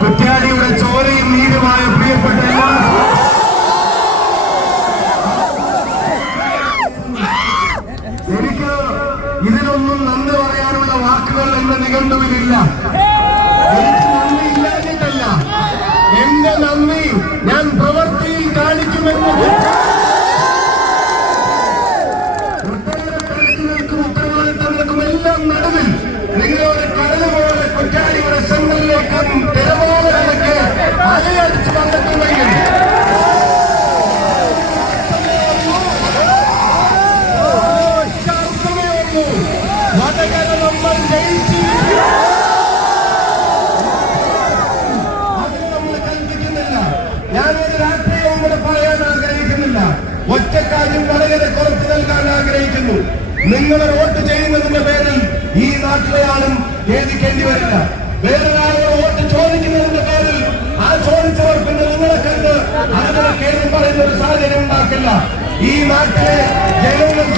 കുറ്റ്യാടിയുടെ ചോരയും നീരുമായ പ്രിയപ്പെട്ട എല്ലാ എനിക്ക് ഇതിനൊന്നും നന്ദി പറയാനുള്ള വാക്കുകൾ എന്റെ നിഘണ്ടുവിലില്ല. എനിക്ക് നന്ദി ഇല്ലാഞ്ഞിട്ടല്ല. എന്റെ നന്ദി ഞാൻ പ്രവർത്തി വടകര നമ്മൾ ജയിച്ചിരിക്കും അത് നമ്മൾ കൽപ്പിക്കുന്നില്ല. ഞാനൊരു രാഷ്ട്രീയവും കൂടെ പറയാൻ ആഗ്രഹിക്കുന്നില്ല. ഒറ്റക്കാര്യം വളരെ കുറച്ച് നൽകാൻ ആഗ്രഹിക്കുന്നു. നിങ്ങൾ വോട്ട് ചെയ്യുന്നതിന്റെ പേരിൽ ഈ നാട്ടിലെ ആളും ഖേദിക്കേണ്ടി വരില്ല. വോട്ട് ചോദിക്കുന്നതിന്റെ ആ ചോദിച്ചവർ നിങ്ങളെ കണ്ട് അതിനെ കേൾക്കും പറയുന്ന സാഹചര്യം ഉണ്ടാക്കില്ല. ഈ നാട്ടിലെ ജനങ്ങൾ